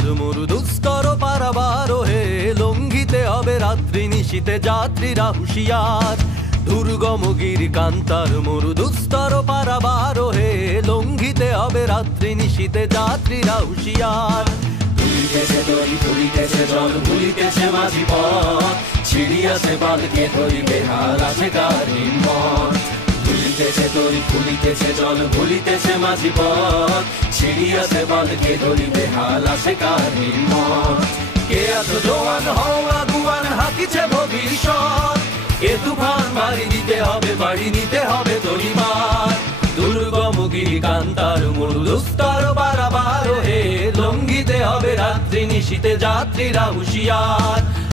কান্তার মরু দুস্তর পারাবার হে, লঙ্ঘিতে হবে রাত্রি নিশীতে যাত্রীরা হুঁশিয়ার। দুর্গম গিরি কান্তার মরু দুস্তর পারাবার হে, লঙ্ঘিতে হবে রাত্রি নিশীতে যাত্রীরা হুঁশিয়ার। তুলিতেছে তরি তুলিতেছে জল ভুলিতেছে মাঝি পথ, ছিড়িয়াছে বালকে ধরিবে হাল আছে কার হিম্মত। তুলিতেছে তরি ফুলিতেছে জল ভুলিতেছে মাঝি পথ, ছিড়িয়াছে বালকে ধরিবে হাল আছে কার হিম্মত। কে এত জোয়ান হওয়া গুয়ান হাকিছে ভবিষ্যৎ, এ তুফান বাড়ি দিতে হবে বাড়ি নিতে হবে তরিমার। দুর্গম গিরি কান্তার মরু দুস্তর পারাবার হে, লঙ্ঘিতে হবে রাত্রি নিশীতে যাত্রীরা হুঁশিয়ার।